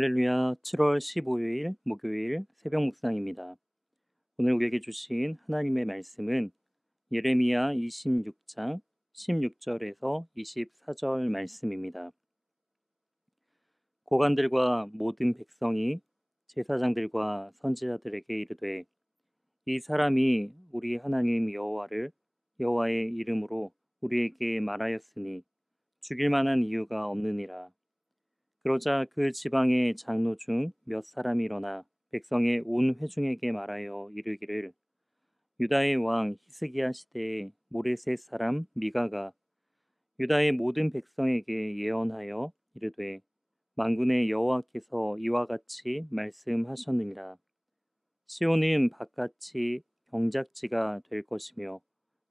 할렐루야, 7월 15일 목요일 새벽 묵상입니다. 오늘 우리에게 주신 하나님의 말씀은 예레미야 26장 16절에서 24절 말씀입니다. 고관들과 모든 백성이 제사장들과 선지자들에게 이르되, 이 사람이 우리 하나님 여호와의 이름으로 우리에게 말하였으니 죽일 만한 이유가 없느니라. 그러자 그 지방의 장로 중 몇 사람이 일어나 백성의 온 회중에게 말하여 이르기를, 유다의 왕 히스기야 시대에 모레셋 사람 미가가 유다의 모든 백성에게 예언하여 이르되, 만군의 여호와께서 이와 같이 말씀하셨느니라. 시온은 바깥이 경작지가 될 것이며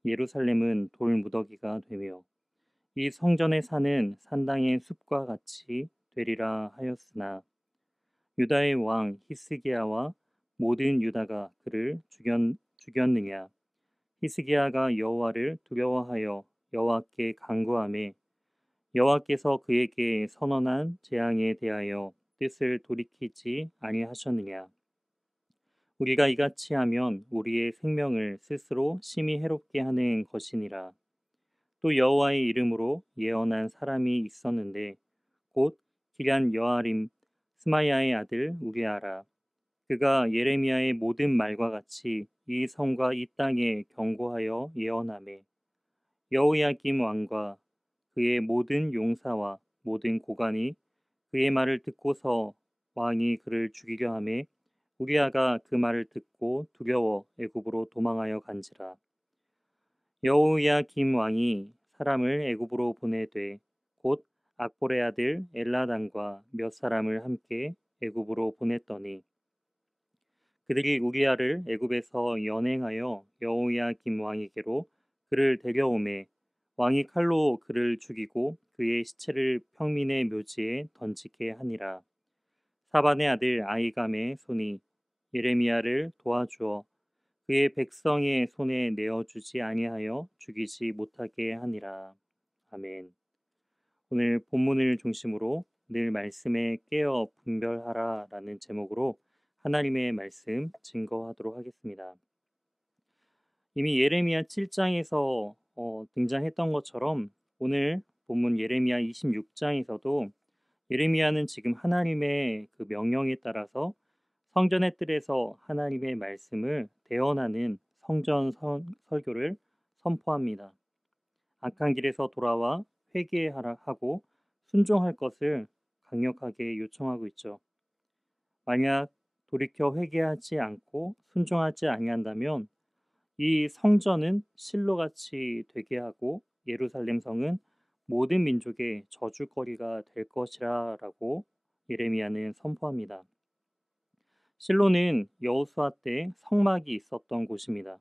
예루살렘은 돌무더기가 되며 이 성전의 산은 산당의 숲과 같이 되리라 하였으나, 유다의 왕 히스기야와 모든 유다가 그를 죽였느냐? 히스기야가 여호와를 두려워하여 여호와께 간구하매 여호와께서 그에게 선언한 재앙에 대하여 뜻을 돌이키지 아니하셨느냐? 우리가 이같이 하면 우리의 생명을 스스로 심히 해롭게 하는 것이니라. 또 여호와의 이름으로 예언한 사람이 있었는데 곧 기럇 여아림 스마야의 아들 우리아라. 그가 예레미야의 모든 말과 같이 이 성과 이 땅에 경고하여 예언하매, 여호야김 왕과 그의 모든 용사와 모든 고관이 그의 말을 듣고서 왕이 그를 죽이려 하매 우리아가 그 말을 듣고 두려워 애굽으로 도망하여 간지라. 여호야김 왕이 사람을 애굽으로 보내되 곧 악보의 아들 엘라단과 몇 사람을 함께 애굽으로 보냈더니, 그들이 우리아를 애굽에서 연행하여 여호야김 왕에게로 그를 데려오매 왕이 칼로 그를 죽이고 그의 시체를 평민의 묘지에 던지게 하니라. 사반의 아들 아이감의 손이 예레미야를 도와주어 그의 백성의 손에 내어주지 아니하여 죽이지 못하게 하니라. 아멘. 오늘 본문을 중심으로 늘 말씀에 깨어 분별하라라는 제목으로 하나님의 말씀 증거하도록 하겠습니다. 이미 예레미야 7장에서 등장했던 것처럼 오늘 본문 예레미야 26장에서도 예레미야는 지금 하나님의 그 명령에 따라서 성전의 뜰에서 하나님의 말씀을 대언하는 설교를 선포합니다. 악한 길에서 돌아와 회개하라 하고 순종할 것을 강력하게 요청하고 있죠. 만약 돌이켜 회개하지 않고 순종하지 아니한다면 이 성전은 실로같이 되게 하고 예루살렘 성은 모든 민족의 저주거리가 될 것이라라고 예레미야는 선포합니다. 실로는 여호수아 때 성막이 있었던 곳입니다.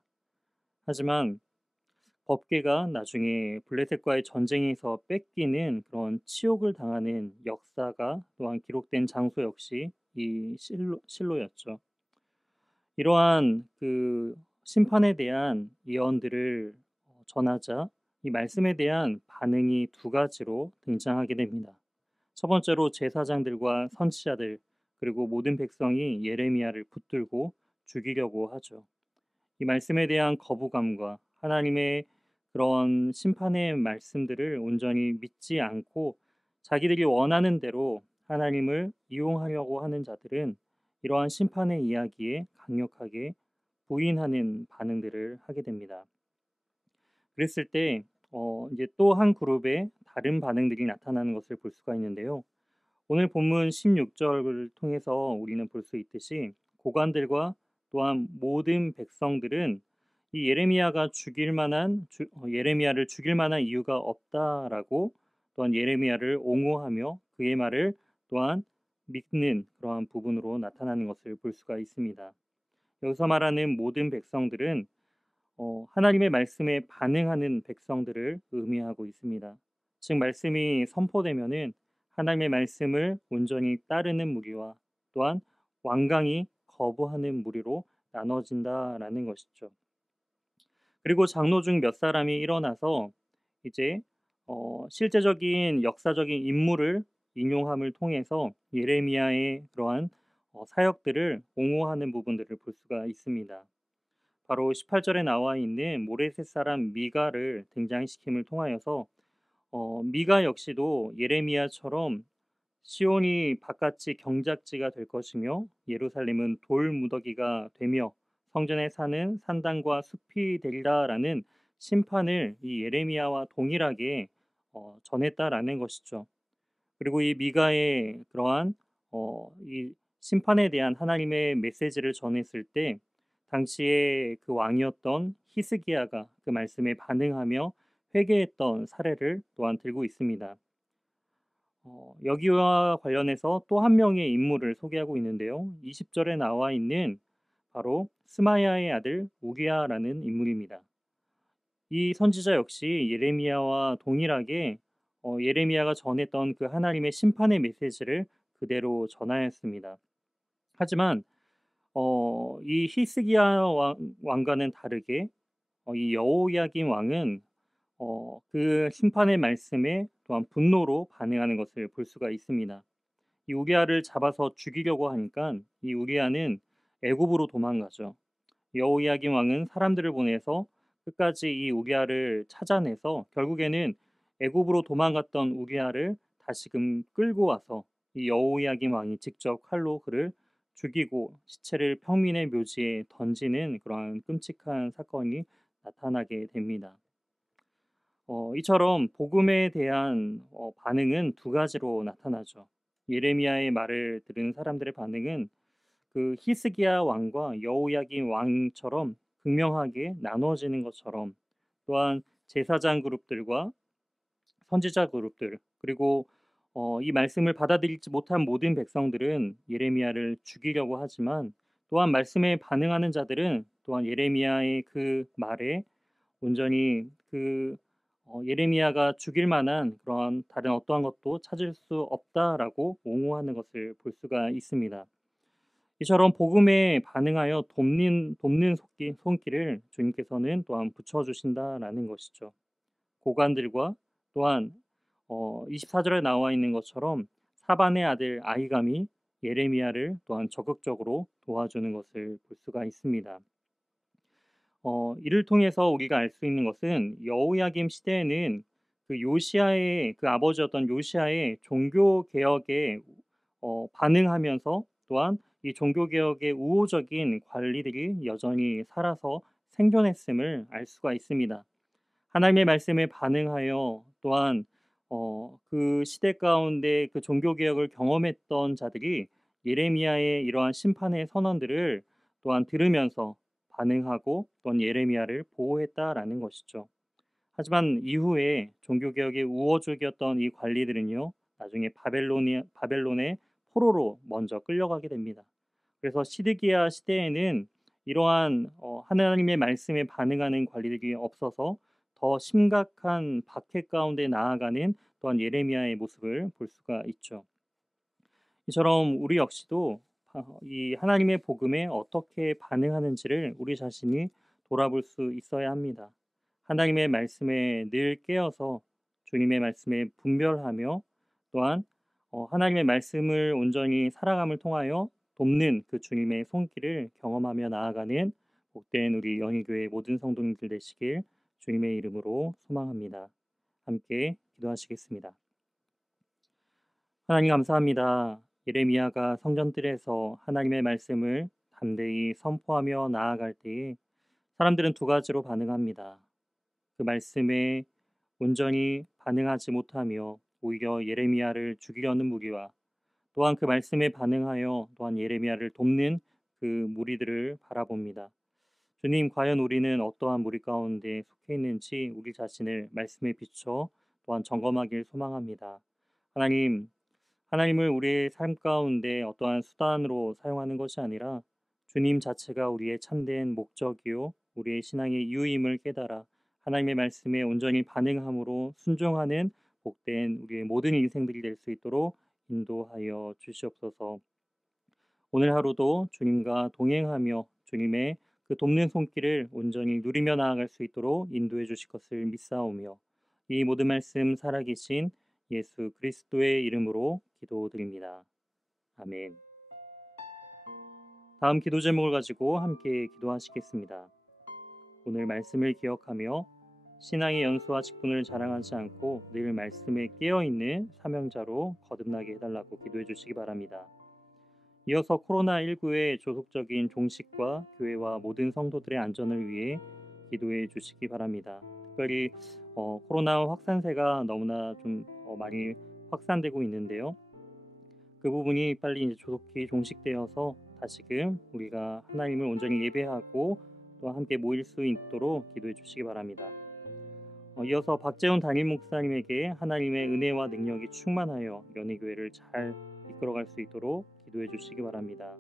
하지만 법궤가 나중에 블레셋과의 전쟁에서 뺏기는 그런 치욕을 당하는 역사가 또한 기록된 장소 역시 이 실로였죠. 이러한 그 심판에 대한 예언들을 전하자 이 말씀에 대한 반응이 두 가지로 등장하게 됩니다. 첫 번째로 제사장들과 선지자들 그리고 모든 백성이 예레미야를 붙들고 죽이려고 하죠. 이 말씀에 대한 거부감과 하나님의 그런 심판의 말씀들을 온전히 믿지 않고 자기들이 원하는 대로 하나님을 이용하려고 하는 자들은 이러한 심판의 이야기에 강력하게 부인하는 반응들을 하게 됩니다. 그랬을 때 이제 또 한 그룹의 다른 반응들이 나타나는 것을 볼 수가 있는데요. 오늘 본문 16절을 통해서 우리는 볼 수 있듯이 고관들과 또한 모든 백성들은 이 예레미야를 죽일 만한 이유가 없다라고 또한 예레미야를 옹호하며 그의 말을 또한 믿는 그러한 부분으로 나타나는 것을 볼 수가 있습니다. 여기서 말하는 모든 백성들은 하나님의 말씀에 반응하는 백성들을 의미하고 있습니다. 즉 말씀이 선포되면은 하나님의 말씀을 온전히 따르는 무리와 또한 완강히 거부하는 무리로 나눠진다라는 것이죠. 그리고 장로 중 몇 사람이 일어나서 이제 실제적인 역사적인 인물을 인용함을 통해서 예레미야의 그러한 사역들을 옹호하는 부분들을 볼 수가 있습니다. 바로 18절에 나와 있는 모레셋 사람 미가를 등장시킴을 통하여서 미가 역시도 예레미야처럼 시온이 바깥이 경작지가 될 것이며 예루살렘은 돌 무더기가 되며 성전에 사는 산당과 숲이 되리라라는 심판을 이 예레미야와 동일하게 전했다라는 것이죠. 그리고 이 미가의 그러한 이 심판에 대한 하나님의 메시지를 전했을 때 당시에 그 왕이었던 히스기야가 그 말씀에 반응하며 회개했던 사례를 또한 들고 있습니다. 여기와 관련해서 또 한 명의 인물을 소개하고 있는데요. 20절에 나와 있는 바로 스마야의 아들 우기야라는 인물입니다. 이 선지자 역시 예레미야와 동일하게 예레미야가 전했던 그 하나님의 심판의 메시지를 그대로 전하였습니다. 하지만 이 히스기야 왕과는 다르게 이 여호야긴 왕은 그 심판의 말씀에 또한 분노로 반응하는 것을 볼 수가 있습니다. 이 우리아를 잡아서 죽이려고 하니까 이 우리아는 애굽으로 도망가죠. 여호야긴 왕은 사람들을 보내서 끝까지 이 우리아를 찾아내서 결국에는 애굽으로 도망갔던 우리아를 다시금 끌고 와서 이 여호야긴 왕이 직접 칼로 그를 죽이고 시체를 평민의 묘지에 던지는 그러한 끔찍한 사건이 나타나게 됩니다. 이처럼 복음에 대한 반응은 두 가지로 나타나죠. 예레미야의 말을 들은 사람들의 반응은 그 히스기야 왕과 여호야긴 왕처럼 극명하게 나눠지는 것처럼 또한 제사장 그룹들과 선지자 그룹들 그리고 이 말씀을 받아들이지 못한 모든 백성들은 예레미야를 죽이려고 하지만 또한 말씀에 반응하는 자들은 또한 예레미야의 그 말에 온전히 그 예레미야가 죽일 만한 그런 다른 어떠한 것도 찾을 수 없다라고 옹호하는 것을 볼 수가 있습니다. 이처럼 복음에 반응하여 돕는 손길을 주님께서는 또한 붙여주신다라는 것이죠. 고관들과 또한 24절에 나와 있는 것처럼 사반의 아들 아히감이 예레미야를 또한 적극적으로 도와주는 것을 볼 수가 있습니다. 이를 통해서 우리가 알 수 있는 것은 여호야김 시대에는 그 요시아의 그 아버지였던 요시아의 종교 개혁에 반응하면서 또한 이 종교 개혁의 우호적인 관리들이 여전히 살아서 생존했음을 알 수가 있습니다. 하나님의 말씀에 반응하여 또한 그 시대 가운데 그 종교 개혁을 경험했던 자들이 예레미야의 이러한 심판의 선언들을 또한 들으면서 반응하고 또한 예레미야를 보호했다라는 것이죠. 하지만 이후에 종교 개혁의 우호적이었던 이 관리들은요, 나중에 바벨론의 포로로 먼저 끌려가게 됩니다. 그래서 시드기야 시대에는 이러한 하나님의 말씀에 반응하는 관리들이 없어서 더 심각한 박해 가운데 나아가는 또한 예레미야의 모습을 볼 수가 있죠. 이처럼 우리 역시도 이 하나님의 복음에 어떻게 반응하는지를 우리 자신이 돌아볼 수 있어야 합니다. 하나님의 말씀에 늘 깨어서 주님의 말씀에 분별하며 또한 하나님의 말씀을 온전히 살아감을 통하여 돕는 그 주님의 손길을 경험하며 나아가는 복된 우리 영희교회 모든 성도님들 되시길 주님의 이름으로 소망합니다. 함께 기도하시겠습니다. 하나님 감사합니다. 예레미야가 성전뜰에서 하나님의 말씀을 담대히 선포하며 나아갈 때에 사람들은 두 가지로 반응합니다. 그 말씀에 온전히 반응하지 못하며 오히려 예레미야를 죽이려는 무리와 또한 그 말씀에 반응하여 또한 예레미야를 돕는 그 무리들을 바라봅니다. 주님, 과연 우리는 어떠한 무리 가운데 속해 있는지 우리 자신을 말씀에 비춰 또한 점검하길 소망합니다. 하나님, 하나님을 우리의 삶 가운데 어떠한 수단으로 사용하는 것이 아니라 주님 자체가 우리의 참된 목적이요 우리의 신앙의 이유임을 깨달아 하나님의 말씀에 온전히 반응함으로 순종하는 복된 우리의 모든 인생들이 될 수 있도록 인도하여 주시옵소서. 오늘 하루도 주님과 동행하며 주님의 그 돕는 손길을 온전히 누리며 나아갈 수 있도록 인도해 주실 것을 믿사오며 이 모든 말씀 살아계신 예수 그리스도의 이름으로 기도드립니다. 아멘. 다음 기도 제목을 가지고 함께 기도하시겠습니다. 오늘 말씀을 기억하며 신앙의 연수와 직분을 자랑하지 않고 늘 말씀에 깨어있는 사명자로 거듭나게 해달라고 기도해 주시기 바랍니다. 이어서 코로나19의 조속적인 종식과 교회와 모든 성도들의 안전을 위해 기도해 주시기 바랍니다. 특별히 코로나 확산세가 너무나 좀 많이 확산되고 있는데요. 그 부분이 빨리 이제 조속히 종식되어서 다시금 우리가 하나님을 온전히 예배하고 또 함께 모일 수 있도록 기도해 주시기 바랍니다. 이어서 박재훈 담임 목사님에게 하나님의 은혜와 능력이 충만하여 연희교회를 잘 이끌어갈 수 있도록 기도해 주시기 바랍니다.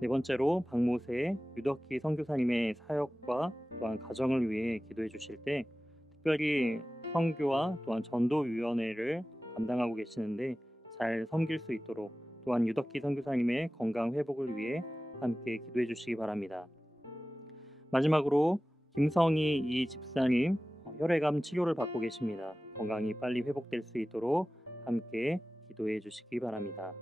네 번째로 박모세 유덕기 선교사님의 사역과 또한 가정을 위해 기도해 주실 때 특별히 선교와 또한 전도위원회를 감당하고 계시는데 잘 섬길 수 있도록 또한 유덕기 선교사님의 건강 회복을 위해 함께 기도해 주시기 바랍니다. 마지막으로 김성희 이 집사님 혈액암 치료를 받고 계십니다. 건강이 빨리 회복될 수 있도록 함께 기도해 주시기 바랍니다.